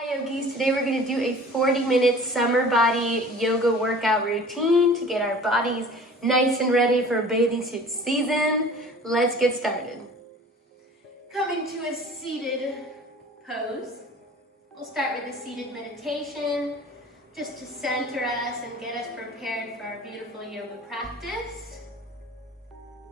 Hi yogis, today we're going to do a 40-minute summer body yoga workout routine to get our bodies nice and ready for bathing suit season. Let's get started. Coming to a seated pose. We'll start with a seated meditation just to center us and get us prepared for our beautiful yoga practice.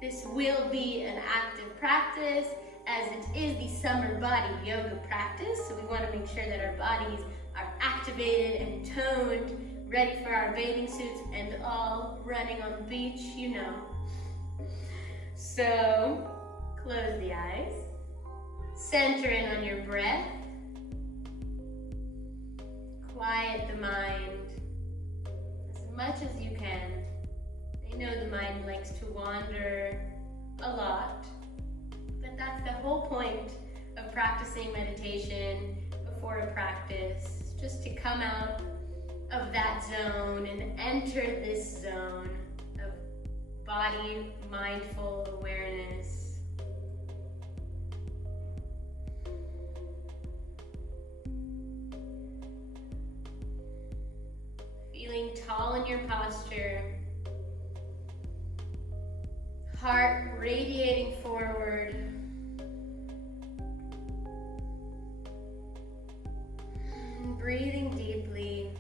This will be an active practice, as it is the summer body yoga practice, so we want to make sure that our bodies are activated and toned, ready for our bathing suits and all running on the beach, you know. So, close the eyes, center in on your breath, quiet the mind as much as you can. I know the mind likes to wander a lot, but that's the whole point of practicing meditation before a practice, just to come out of that zone and enter this zone of body mindful awareness. Feeling tall in your posture, heart radiating forward. Breathing deeply.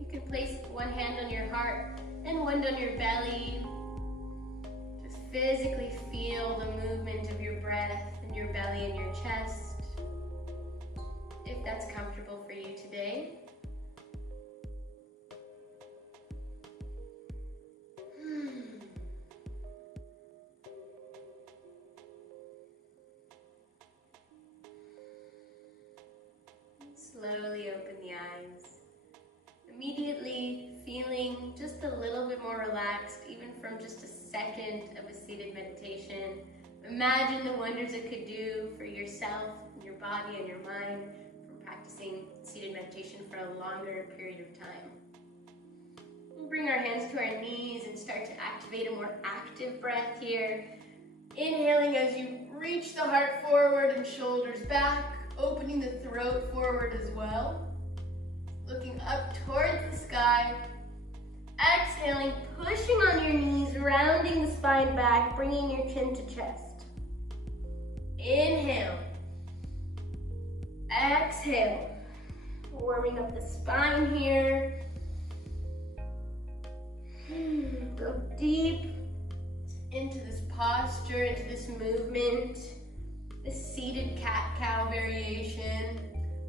You can place one hand on your heart and one on your belly. Just physically feel the movement of your breath in your belly and your chest, if that's comfortable for you today. Slowly open the eyes, immediately feeling just a little bit more relaxed, even from just a second of a seated meditation. Imagine the wonders it could do for yourself, your body, and your mind from practicing seated meditation for a longer period of time. We'll bring our hands to our knees and start to activate a more active breath here. Inhaling as you reach the heart forward and shoulders back, opening the throat forward as well. Looking up towards the sky. Exhaling, pushing on your knees, rounding the spine back, bringing your chin to chest. Inhale. Exhale. Warming up the spine here. Go deep into this posture, into this movement. This seated cat-cow variation,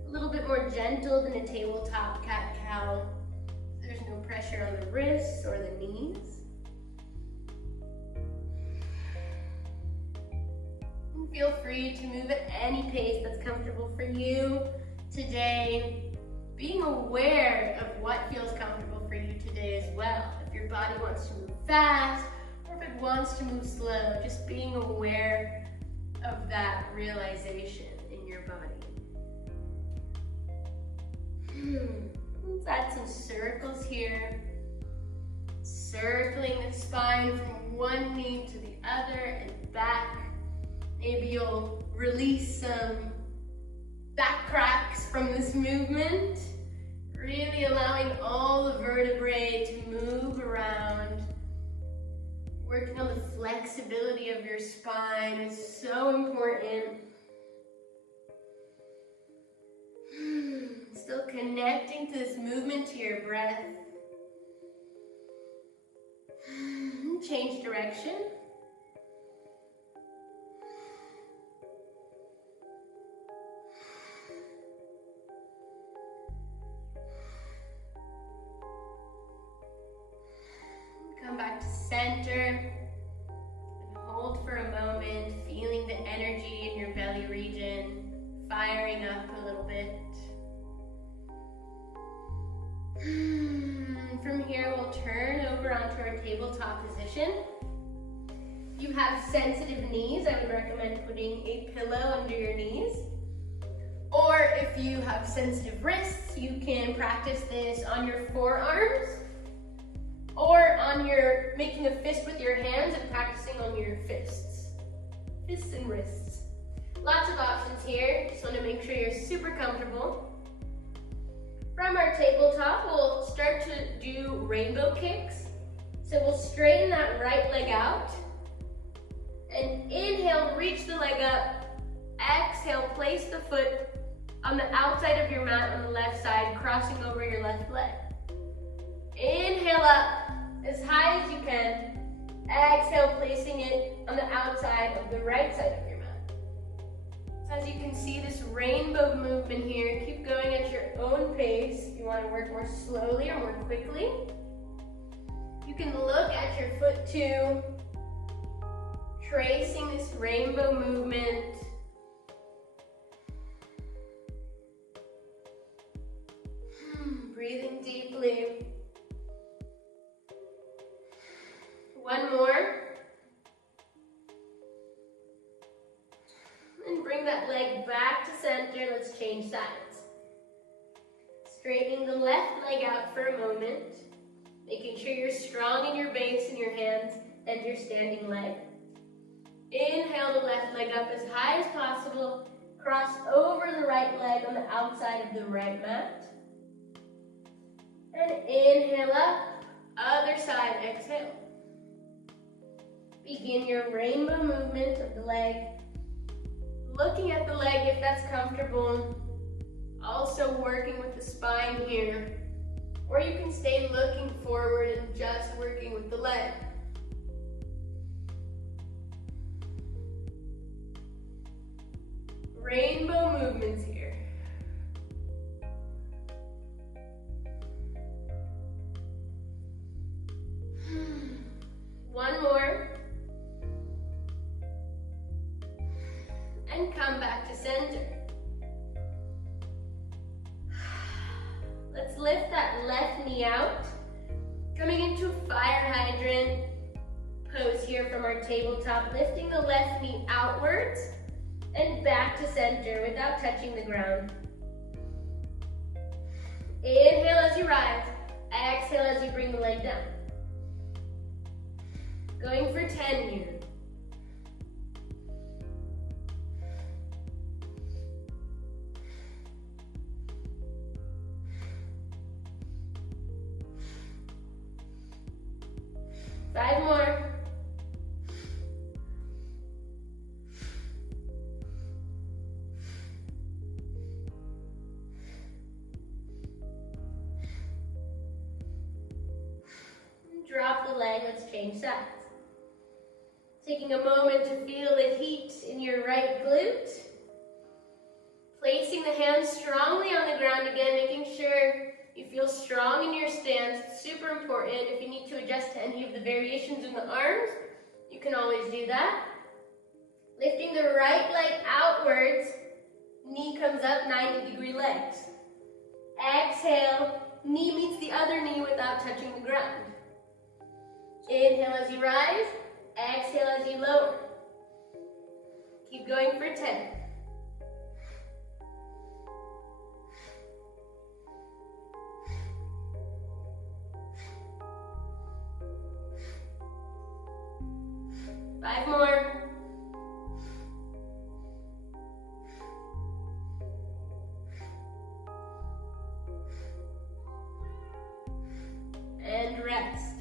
a little bit more gentle than a tabletop cat-cow. There's no pressure on the wrists or the knees. And feel free to move at any pace that's comfortable for you today. Being aware of what feels comfortable for you today as well. If your body wants to move fast, or if it wants to move slow, just being aware of that realization in your body. Let's add some circles here. Circling the spine from one knee to the other and back. Maybe you'll release some back cracks from this movement. Really allowing all the vertebrae to move around. Working on the flexibility of your spine is so important. Still connecting to this movement, to your breath. Change direction. Come back to center and hold for a moment, feeling the energy in your belly region, firing up a little bit. From here, we'll turn over onto our tabletop position. If you have sensitive knees, I would recommend putting a pillow under your knees. Or if you have sensitive wrists, you can practice this on your forearms, or on your, making a fist with your hands and practicing on your fists and wrists. Lots of options here. Just want to make sure you're comfortable. From our tabletop, we'll start to do rainbow kicks. So we'll straighten that right leg out. And inhale, reach the leg up. Exhale, place the foot on the outside of your mat on the left side, crossing over your left leg. Inhale up as high as you can. Exhale, placing it on the outside of the right side of your mat. So as you can see, this rainbow movement here, keep going at your own pace. If you want to work more slowly or more quickly, you can look at your foot too, tracing this rainbow movement. Breathing deeply. One more. And bring that leg back to center. Let's change sides. Straightening the left leg out for a moment. Making sure you're strong in your base in your hands and your standing leg. Inhale the left leg up as high as possible. Cross over the right leg on the outside of the right mat. And inhale up, other side, exhale. Begin your rainbow movement of the leg. Looking at the leg if that's comfortable. Also working with the spine here. Or you can stay looking forward and just working with the leg. Rainbow movements here. One more. And come back to center. Let's lift that left knee out. Coming into fire hydrant pose here from our tabletop. Lifting the left knee outwards and back to center without touching the ground. Inhale as you rise. Exhale as you bring the leg down. Going for 10 here. Five more. Drop the leg, let's change sides. Taking a moment to feel the heat in your right glute. Placing the hands strongly on the ground again, making sure you feel strong in your stance. It's super important. If you need to adjust to any of the variations in the arms, you can always do that. Lifting the right leg outwards, knee comes up, 90-degree legs. Exhale, knee meets the other knee without touching the ground. Inhale as you rise, exhale as you lower. Keep going for 10. Five more. And rest.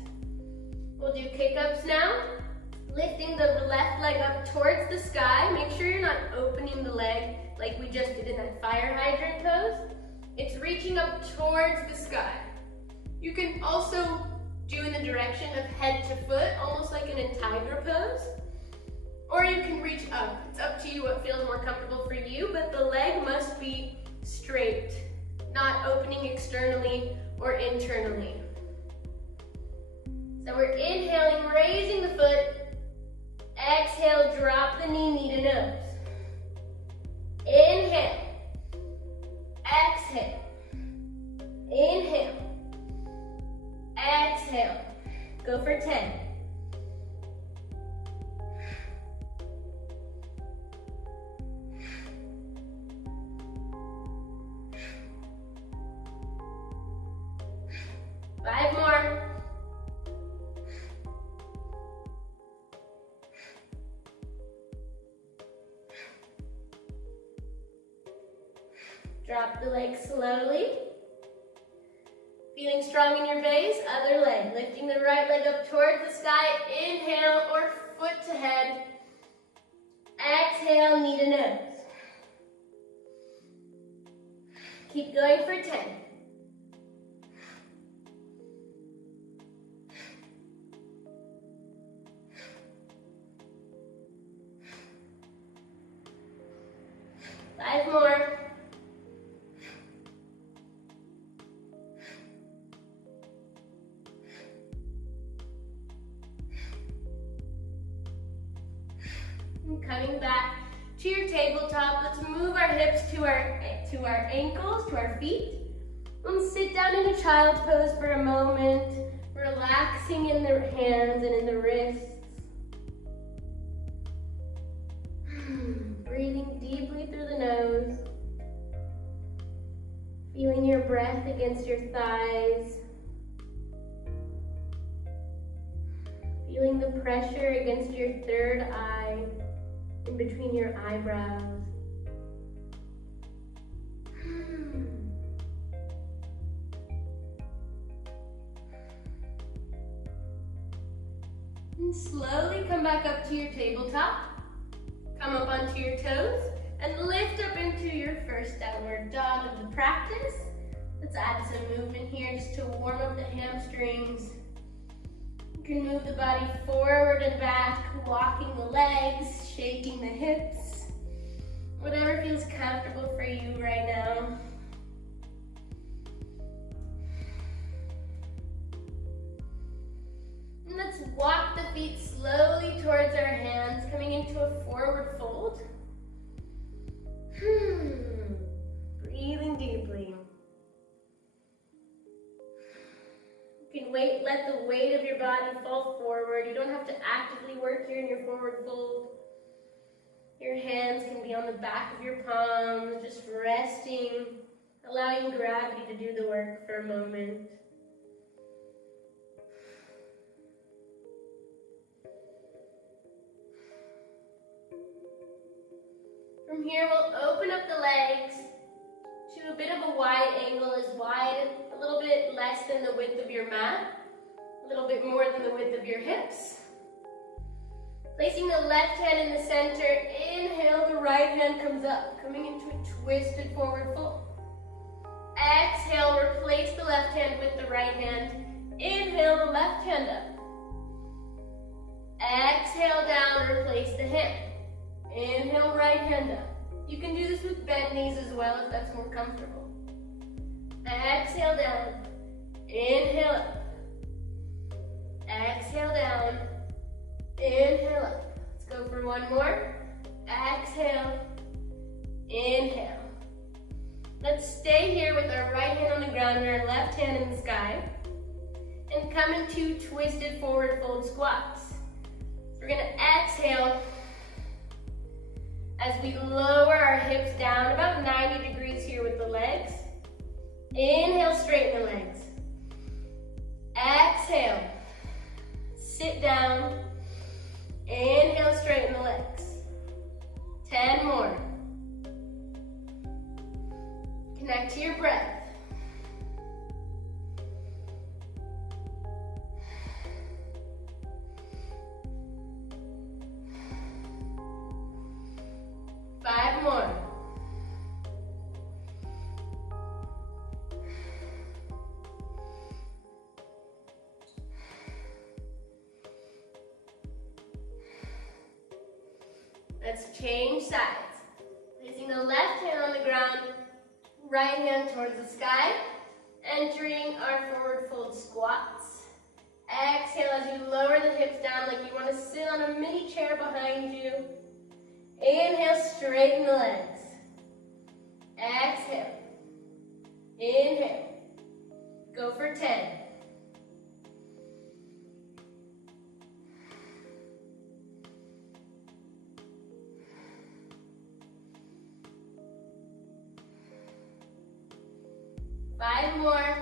We'll do kick-ups now. Lifting the left leg up towards the sky. Make sure you're not opening the leg like we just did in that fire hydrant pose. It's reaching up towards the sky. You can also do in the direction of head to foot, almost like in a tiger pose. Or you can reach up. It's up to you what feels more comfortable for you, but the leg must be straight, not opening externally or internally. So we're inhaling, raising the foot. Exhale, drop the knee to nose. Inhale. Exhale. Inhale. Exhale. Go for 10. Five more. Drop the leg slowly. Feeling strong in your base, other leg. Lifting the right leg up towards the sky. Inhale or foot to head. Exhale, knee to nose. Keep going for 10. Five more. And coming back to your tabletop, let's move our hips to our ankles, to our feet. And sit down in a child's pose for a moment, relaxing in the hands and in the wrists. Breathing deeply through the nose. Feeling your breath against your thighs. Feeling the pressure against your third eye, in between your eyebrows. And slowly come back up to your tabletop. Come up onto your toes and lift up into your first downward dog of the practice. Let's add some movement here just to warm up the hamstrings. You can move the body forward and back, walking the legs, shaking the hips. Whatever feels comfortable for you right now. And let's walk the feet slowly towards our hands, coming into a forward fold. Breathing deeply. You can let the weight of your body fall forward. You don't have to actively work here in your forward fold. Your hands can be on the back of your palms, just resting, allowing gravity to do the work for a moment. From here, we'll open up the legs to a bit of a wide angle, as wide, a little bit less than the width of your mat, a little bit more than the width of your hips. Placing the left hand in the center, inhale, the right hand comes up, coming into a twisted forward fold. Exhale, replace the left hand with the right hand. Inhale, the left hand up. Exhale down, replace the hand. Inhale, right hand up. You can do this with bent knees as well if that's more comfortable. Exhale down. Inhale up. Exhale down. Inhale up. Let's go for one more. Exhale. Inhale. Let's stay here with our right hand on the ground and our left hand in the sky. And come into twisted forward fold squats. We're going to exhale as we lower our hips down about 90 degrees here with the legs. Inhale, straighten the legs. Exhale, sit down. Inhale, straighten the legs. 10 more. Connect to your breath. Five more. Let's change sides. Placing the left hand on the ground, right hand towards the sky, entering our forward fold squats. Exhale as you lower the hips down like you want to sit on a mini chair behind you. Inhale, straighten the legs. Exhale. Inhale. Go for 10. Five more.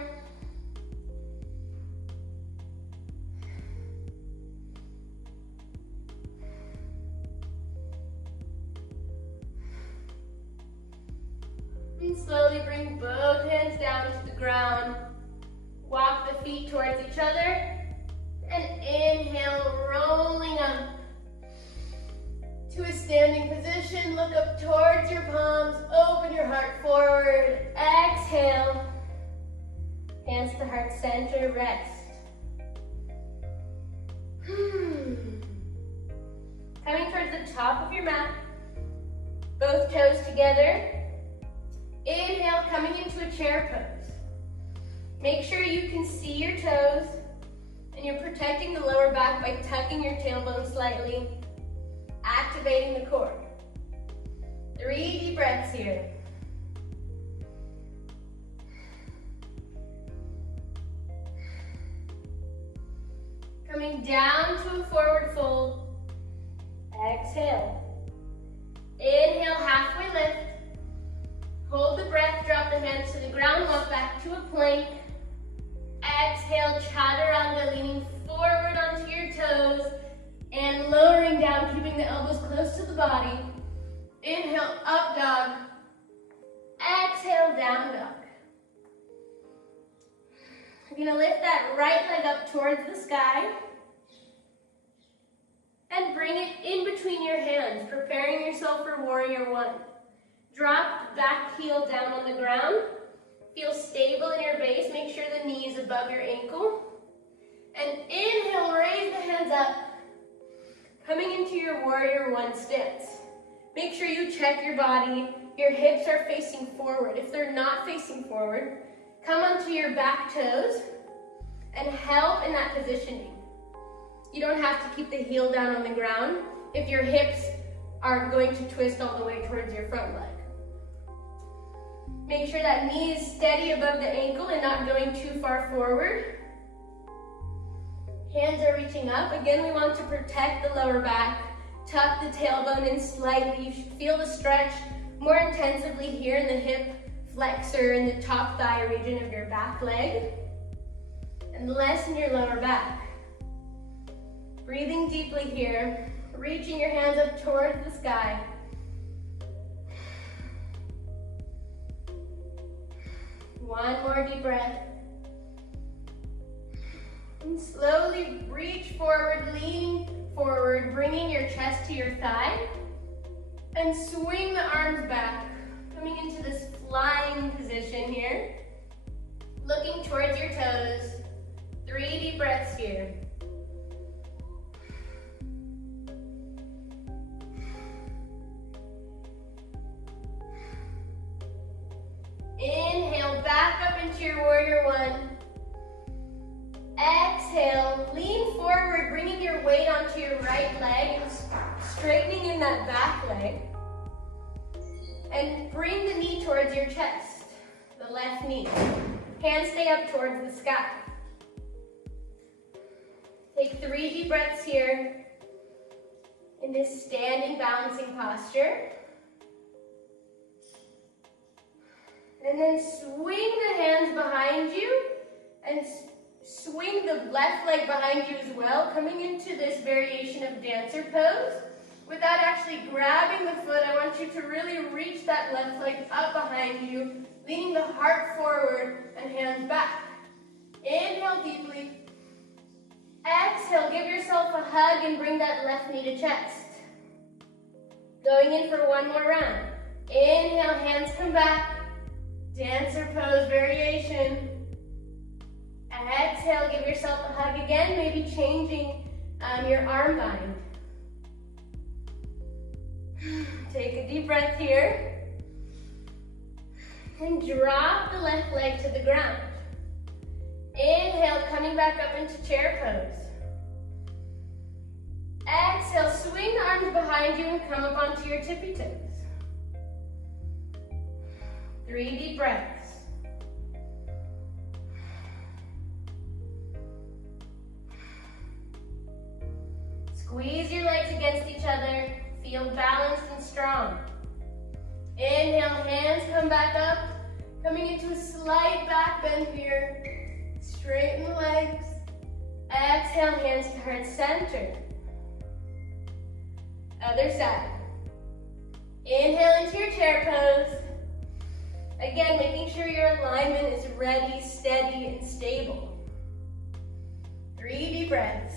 And slowly bring both hands down to the ground. Walk the feet towards each other. And inhale, rolling up to a standing position. Look up towards your palms. Open your heart forward. Exhale. Hands to heart center. Rest. Coming towards the top of your mat. Both toes together. Inhale, coming into a chair pose. Make sure you can see your toes and you're protecting the lower back by tucking your tailbone slightly, activating the core. 3 deep breaths here. Coming down to a forward fold. Exhale. Inhale, halfway lift. Hold the breath, drop the hands to the ground, walk back to a plank. Exhale, chaturanga, leaning forward onto your toes and lowering down, keeping the elbows close to the body. Inhale, up dog. Exhale, down dog. You're gonna lift that right leg up towards the sky and bring it in between your hands, preparing yourself for warrior one. Drop the back heel down on the ground. Feel stable in your base. Make sure the knee is above your ankle. And inhale, raise the hands up. Coming into your warrior one stance. Make sure you check your body. Your hips are facing forward. If they're not facing forward, come onto your back toes and help in that positioning. You don't have to keep the heel down on the ground if your hips are going to twist all the way towards your front leg. Make sure that knee is steady above the ankle and not going too far forward. Hands are reaching up. Again, we want to protect the lower back. Tuck the tailbone in slightly. You should feel the stretch more intensively here in the hip flexor and the top thigh region of your back leg, and less in your lower back. Breathing deeply here, reaching your hands up towards the sky. One more deep breath. And slowly reach forward, lean forward, bringing your chest to your thigh. And swing the arms back, coming into this flying position here. Looking towards your toes. 3 deep breaths here. Inhale, back up into your warrior one. Exhale, lean forward, bringing your weight onto your right leg and straightening in that back leg. And bring the knee towards your chest, the left knee. Hands stay up towards the sky. Take 3 deep breaths here in this standing balancing posture. And then swing the hands behind you and swing the left leg behind you as well, coming into this variation of dancer pose. Without actually grabbing the foot, I want you to really reach that left leg up behind you, leaning the heart forward and hands back. Inhale deeply. Exhale, give yourself a hug and bring that left knee to chest. Going in for one more round. Inhale, hands come back. Dancer pose variation. Exhale, give yourself a hug again, maybe changing your arm bind. Take a deep breath here. And drop the left leg to the ground. Inhale, coming back up into chair pose. Exhale, swing the arms behind you and come up onto your tippy toes. 3 deep breaths. Squeeze your legs against each other. Feel balanced and strong. Inhale, hands come back up. Coming into a slight back bend here. Straighten the legs. Exhale, hands to heart center. Other side. Inhale into your chair pose. Again, making sure your alignment is ready, steady, and stable. 3 deep breaths.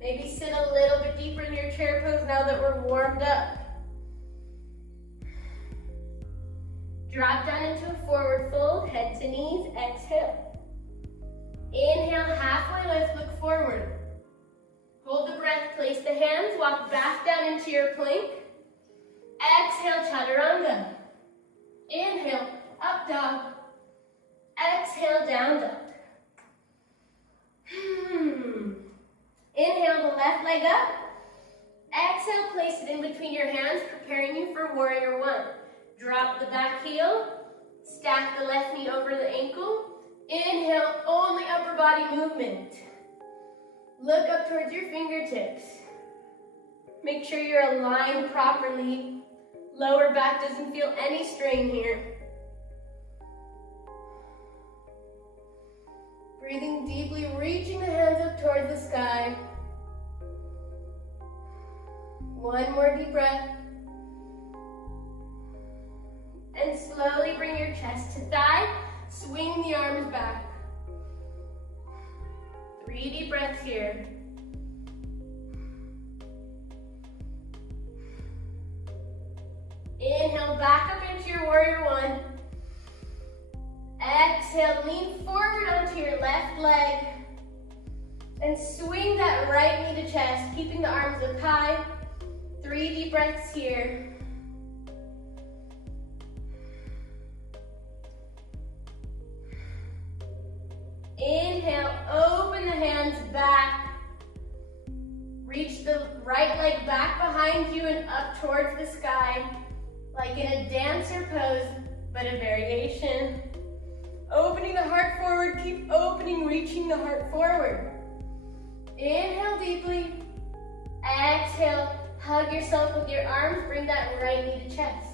Maybe sit a little bit deeper in your chair pose now that we're warmed up. Drop down into a forward fold, head to knees, exhale. Inhale, halfway lift, look forward. Hold the breath, place the hands, walk back down into your plank. Exhale, chaturanga. Inhale, up dog. Exhale, down dog. Inhale the left leg up. Exhale, place it in between your hands, preparing you for warrior one. Drop the back heel, stack the left knee over the ankle. Inhale, only upper body movement. Look up towards your fingertips. Make sure you're aligned properly. Lower back doesn't feel any strain here. Breathing deeply, reaching the hands up towards the sky. One more deep breath. And slowly bring your chest to thigh, swing the arms back. 3 deep breaths here. Inhale, back up into your warrior one. Exhale, lean forward onto your left leg. And swing that right knee to chest, keeping the arms up high. 3 deep breaths here. Inhale, open the hands back. Reach the right leg back behind you and up towards the sky, like in a dancer pose, but a variation. Opening the heart forward, keep opening, reaching the heart forward. Inhale deeply. Exhale, hug yourself with your arms, bring that right knee to chest.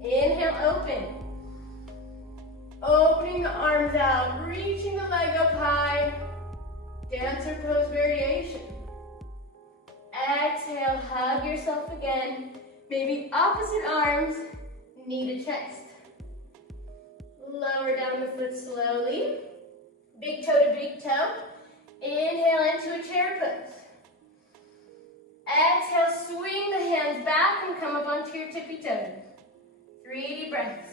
Inhale, open. Opening the arms out, reaching the leg up high. Dancer pose variation. Exhale, hug yourself again. Maybe opposite arms, knee to chest. Lower down the foot slowly. Big toe to big toe. Inhale into a chair pose. Exhale, swing the hands back and come up onto your tippy toes. 3 deep breaths.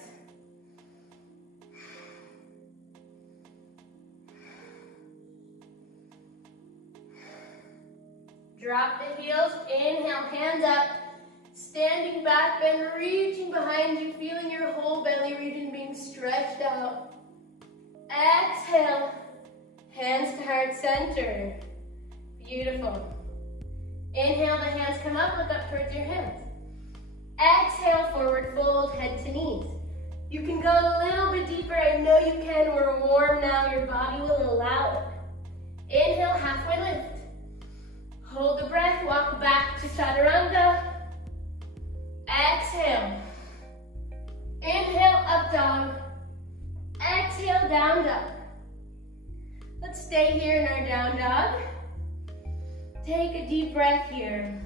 Drop the heels, inhale, hands up. Standing back, bend, reaching behind you, feeling your whole belly region being stretched out. Exhale, hands to heart center. Beautiful. Inhale, the hands come up, look up towards your hands. Exhale, forward fold, head to knees. You can go a little bit deeper, I know you can, we're warm now, your body will allow it. Inhale, halfway lift. Hold the breath, walk back to chaturanga. Exhale. Inhale, up dog. Exhale, down dog. Let's stay here in our down dog. Take a deep breath here.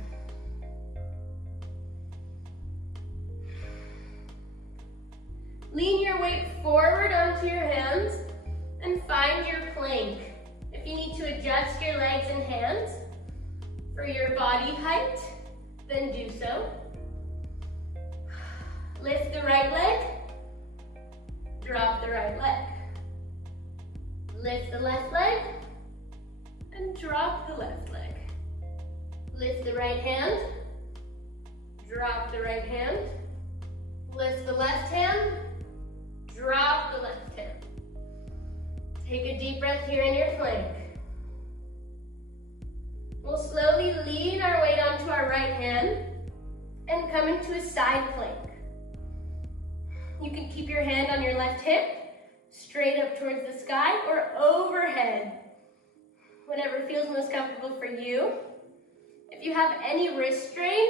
Lean your weight forward onto your hands and find your plank. If you need to adjust your legs and hands for your body height, then do so. Lift the right leg, drop the right leg. Lift the left leg, and drop the left leg. Lift the right hand, drop the right hand. Lift the left hand, drop the left hand. Take a deep breath here in your plank. We'll slowly lean our weight onto our right hand and come into a side plank. You can keep your hand on your left hip, straight up towards the sky or overhead, whatever feels most comfortable for you. If you have any wrist strain,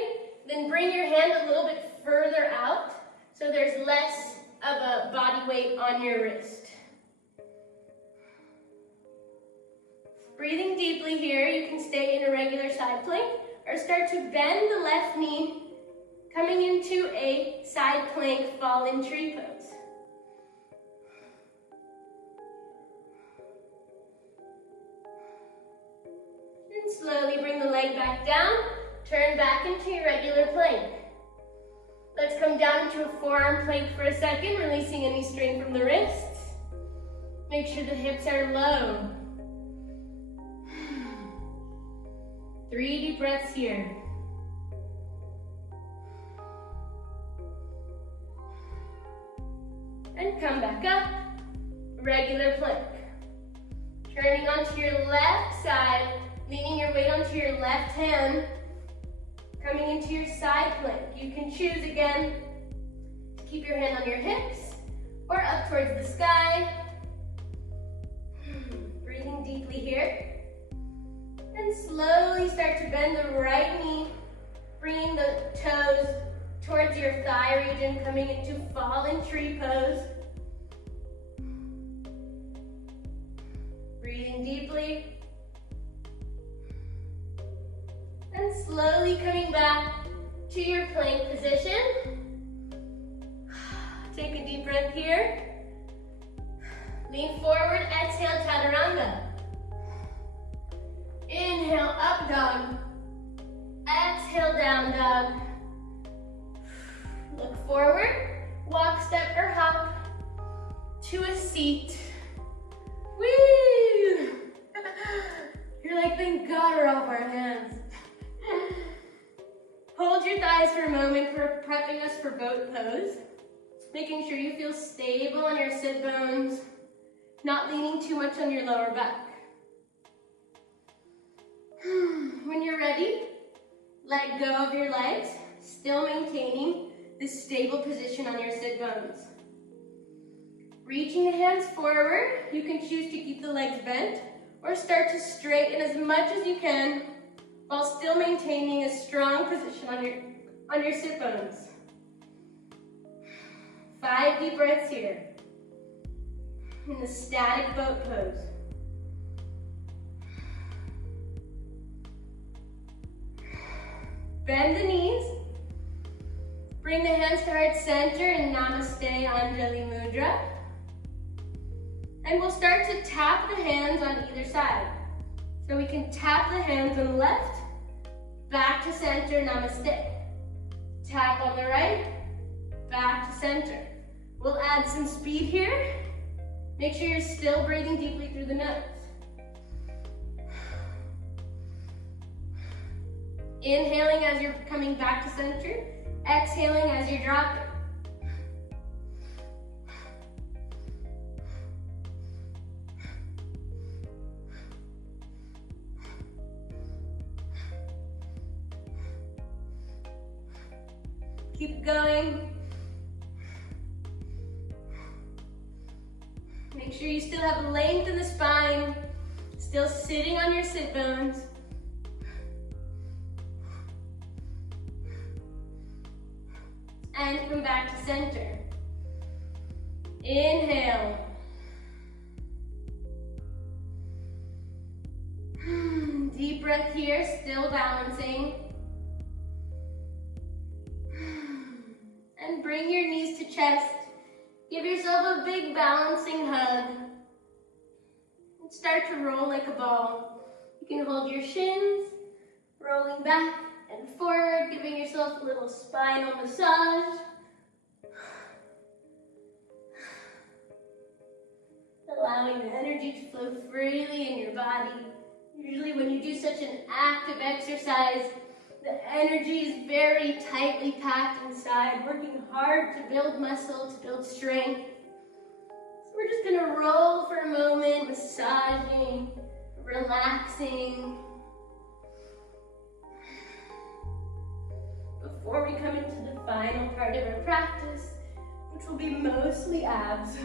then bring your hand a little bit further out so there's less of a body weight on your wrist. Breathing deeply here, you can stay in a regular side plank or start to bend the left knee Coming into a side plank fallen tree pose. And slowly bring the leg back down, turn back into your regular plank. Let's come down into a forearm plank for a second, releasing any strain from the wrists. Make sure the hips are low. 3 deep breaths here. And come back up, regular plank. Turning onto your left side, leaning your weight onto your left hand, coming into your side plank. You can choose again to keep your hand on your hips or up towards the sky. Breathing deeply here. And slowly start to bend the right knee, bringing the toes towards your thigh region, coming into fallen tree pose. Breathing deeply. And slowly coming back to your plank position. Take a deep breath here. Lean forward, exhale, chaturanga. Inhale, up dog. Exhale, down dog. Look forward, walk, step, or hop to a seat. Woo! You're like, thank God we're off our hands. Hold your thighs for a moment. We're prepping us for boat pose. Making sure you feel stable on your sit bones, not leaning too much on your lower back. When you're ready, let go of your legs, still maintaining this stable position on your sit bones. Reaching the hands forward, you can choose to keep the legs bent or start to straighten as much as you can while still maintaining a strong position on your sit bones. 5 deep breaths here in the static boat pose. Bend the knees. Bring the hands to heart center in Namaste Anjali Mudra. And we'll start to tap the hands on either side. So we can tap the hands on the left, back to center, Namaste. Tap on the right, back to center. We'll add some speed here. Make sure you're still breathing deeply through the nose. Inhaling as you're coming back to center. Exhaling as you're dropping. Keep going. Make sure you still have length in the spine, still sitting on your sit bones. And come back to center. Inhale. Deep breath here, still balancing. And bring your knees to chest. Give yourself a big balancing hug. And start to roll like a ball. You can hold your shins, rolling back and forward, giving yourself a little spinal massage. Allowing the energy to flow freely in your body. Usually when you do such an active exercise, the energy is very tightly packed inside, working hard to build muscle, to build strength. So we're just gonna roll for a moment, massaging, relaxing. Before we come into the final part of our practice, which will be mostly abs.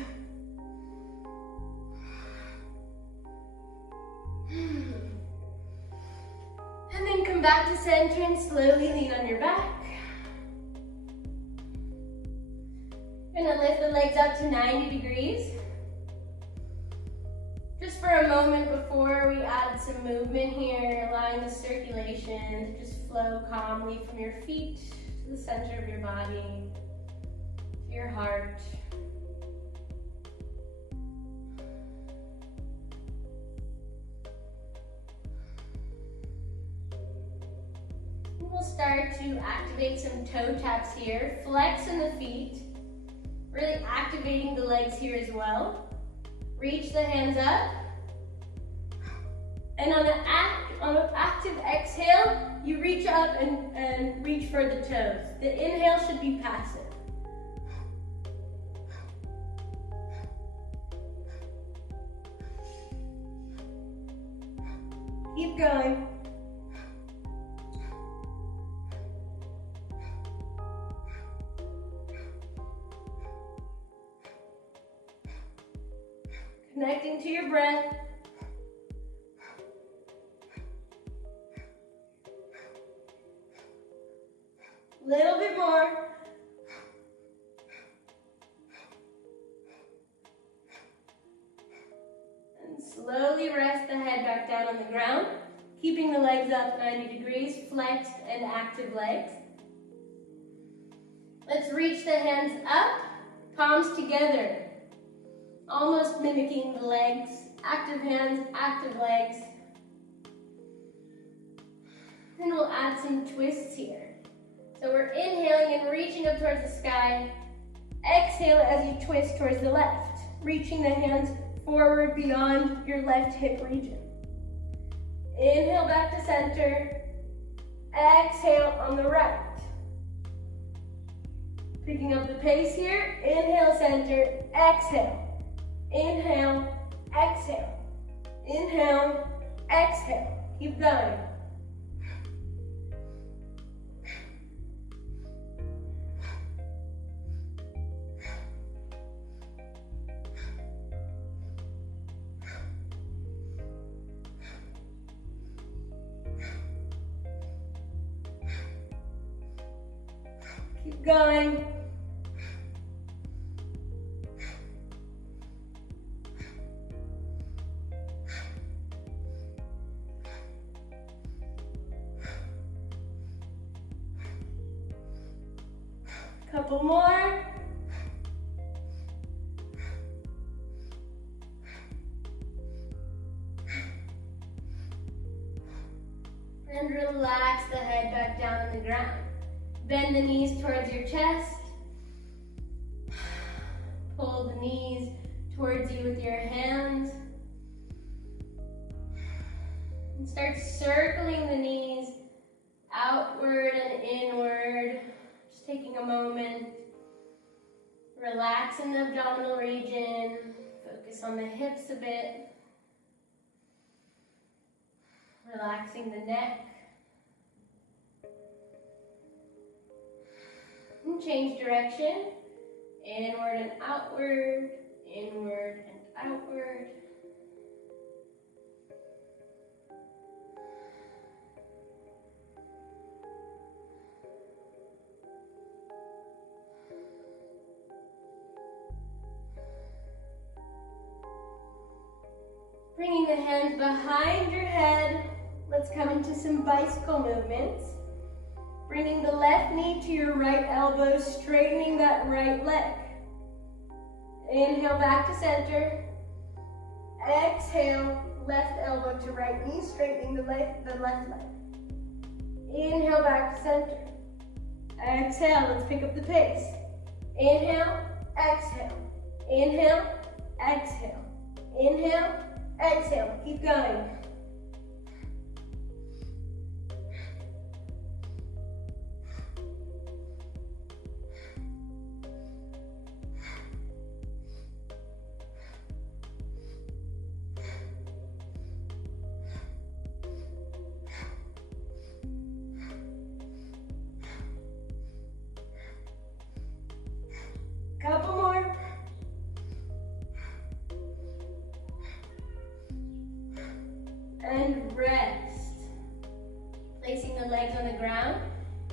And then come back to center and slowly lean on your back. You're gonna lift the legs up to 90 degrees. Just for a moment before we add some movement here, allowing the circulation to just flow calmly from your feet to the center of your body, to your heart. We'll start to activate some toe taps here. Flex in the feet, really activating the legs here as well. Reach the hands up. And on an active exhale, you reach up and reach for the toes. The inhale should be passive. Keep going. Connecting to your breath. Little bit more. And slowly rest the head back down on the ground, keeping the legs up 90 degrees, flexed and active legs. Let's reach the hands up, palms together. Almost mimicking the legs, active hands, active legs. Then we'll add some twists here. So we're inhaling and reaching up towards the sky. Exhale as you twist towards the left, reaching the hands forward beyond your left hip region. Inhale back to center. Exhale on the right. Picking up the pace here. Inhale, center, exhale. Inhale, exhale. Inhale, exhale. Keep going. Keep going. Couple more. And relax the head back down on the ground. Bend the knees towards your chest. Pull the knees towards you with your hands. And start circling the knees outward and inward. Just taking a moment. Relax in the abdominal region. Focus on the hips a bit. Relaxing the neck. And change direction. Inward and outward. Inward and outward. Bringing the hands behind your head. Let's come into some bicycle movements. Bringing the left knee to your right elbow, straightening that right leg. Inhale back to center. Exhale, left elbow to right knee, straightening the left leg. Inhale back to center. Exhale, let's pick up the pace. Inhale, exhale. Inhale, exhale. Inhale, exhale. Keep going. Couple more. And rest. Placing the legs on the ground.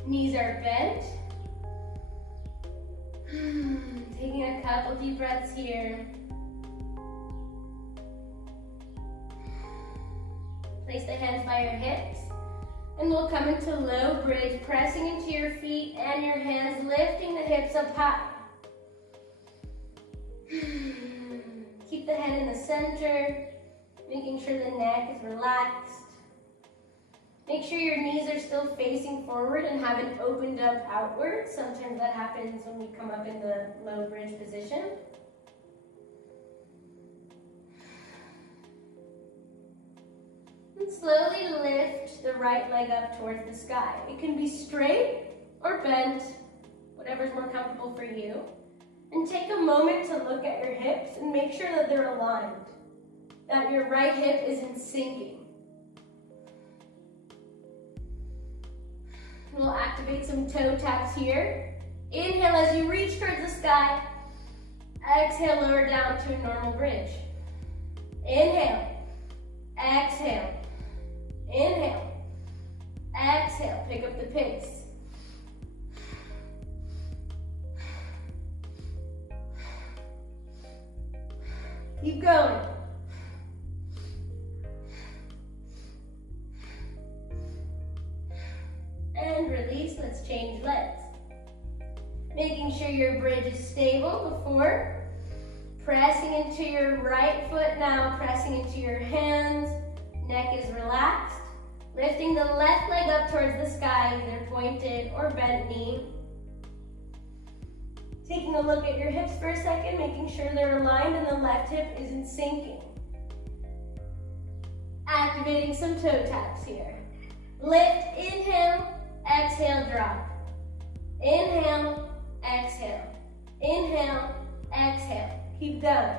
Knees are bent. Taking a couple deep breaths here. Place the hands by your hips. And we'll come into low bridge, pressing into your feet and your hands, lifting the hips up high. Keep the head in the center, making sure the neck is relaxed. Make sure your knees are still facing forward and haven't opened up outward. Sometimes that happens when we come up in the low bridge position. And slowly lift the right leg up towards the sky. It can be straight or bent, whatever's more comfortable for you. And take a moment to look at your hips and make sure that they're aligned, that your right hip isn't sinking. We'll activate some toe taps here. Inhale as you reach towards the sky. Exhale, lower down to a normal bridge. Inhale, exhale, inhale, exhale. Pick up the pace. Keep going. And release, let's change legs. Making sure your bridge is stable before. Pressing into your right foot now, pressing into your hands. Neck is relaxed. Lifting the left leg up towards the sky, either pointed or bent knee. Taking a look at your hips for a second, making sure they're aligned and the left hip isn't sinking. Activating some toe taps here. Lift, inhale, exhale, drop. Inhale, exhale. Inhale, exhale. Keep going.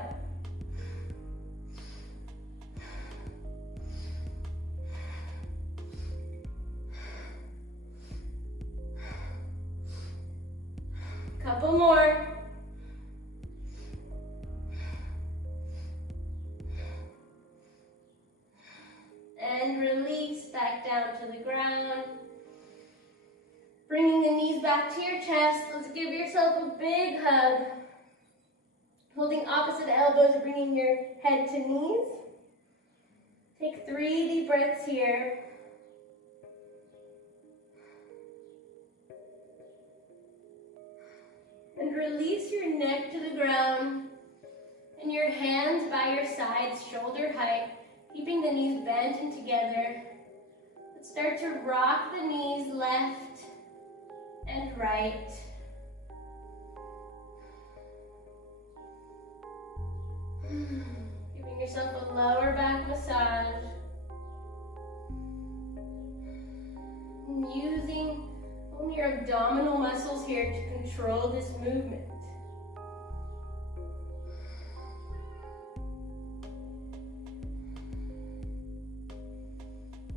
Couple more. And release back down to the ground. Bringing the knees back to your chest. Let's give yourself a big hug. Holding opposite elbows, bringing your head to knees. Take 3 deep breaths here. And release your neck to the ground. And your hands by your sides, shoulder height, keeping the knees bent and together. Let's start to rock the knees left and right. Giving yourself a lower back massage. And using only your abdominal muscles here to control this movement.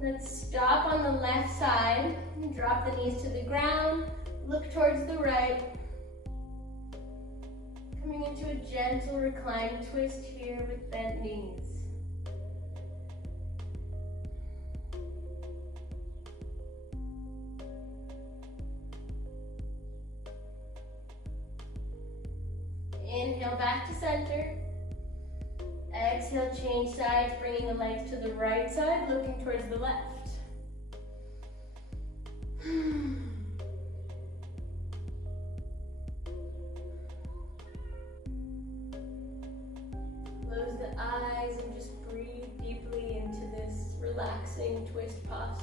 Let's stop on the left side and drop the knees to the ground. Look towards the right. Coming into a gentle reclined twist here with bent knees. Inhale back to center. Exhale, change sides, bringing the legs to the right side, looking towards the left. Close the eyes and just breathe deeply into this relaxing twist posture.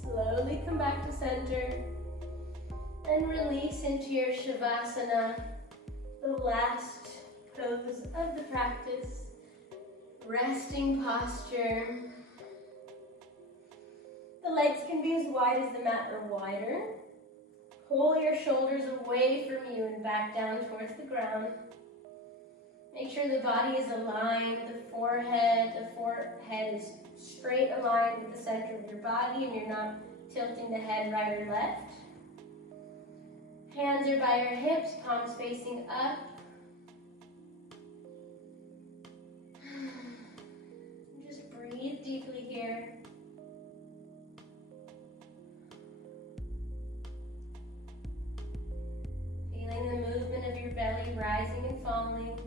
Slowly come back to center and release into your Shavasana, the last pose of the practice. Resting posture. The legs can be as wide as the mat or wider. Pull your shoulders away from you and back down towards the ground. Make sure the body is aligned, the forehead is straight aligned with the center of your body and you're not tilting the head right or left. Hands are by your hips, palms facing up. Just breathe deeply here. Feeling the movement of your rising and falling.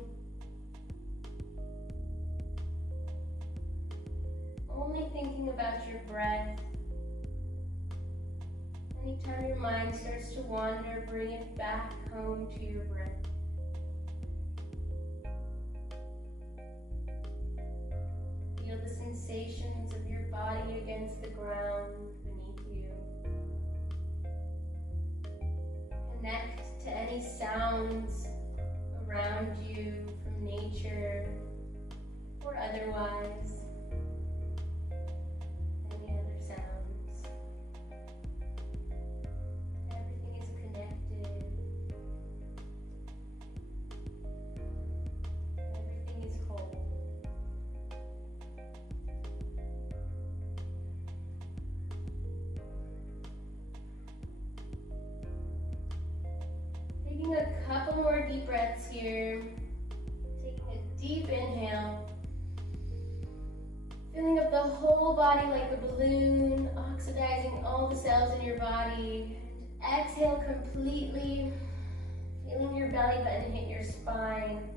Only thinking about your breath. Anytime your mind starts to wander, bring it back home to your breath. Feel the sensations of your body against the ground beneath you. Connect to any sounds around you from nature or otherwise. Any other sounds. Everything is connected. Everything is whole. Taking a couple more deep breaths here. Taking a deep inhale. Filling up the whole body like a balloon, oxidizing all the cells in your body. And exhale completely. Feeling your belly button hit your spine.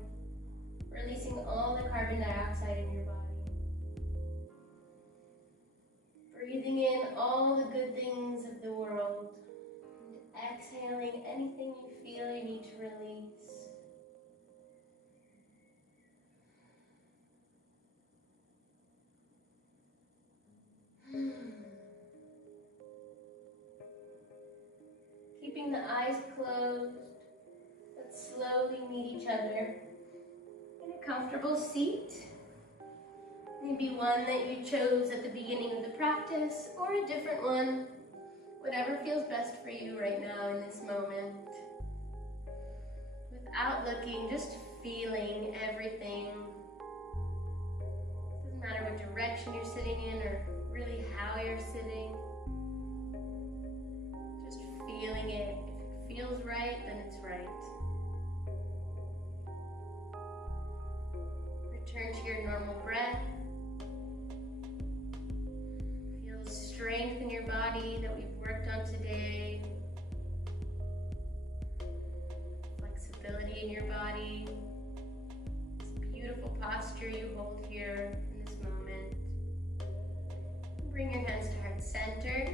Releasing all the carbon dioxide in your body. Breathing in all the good things of the world. Exhaling anything you feel you need to release. Keeping the eyes closed, let's slowly meet each other in a comfortable seat. Maybe one that you chose at the beginning of the practice, or a different one. Whatever feels best for you right now in this moment. Without looking, just feeling everything. Doesn't matter what direction you're sitting in or really how you're sitting. Just feeling it. If it feels right, then it's right. Return to your normal breath. Feel the strength in your body that we've worked on today. Flexibility in your body. This beautiful posture you hold here in this moment. Bring your hands to heart center.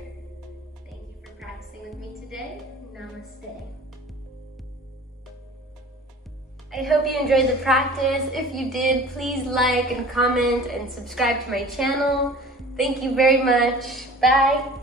Thank you for practicing with me today. Namaste. I hope you enjoyed the practice. If you did, please like and comment and subscribe to my channel. Thank you very much. Bye.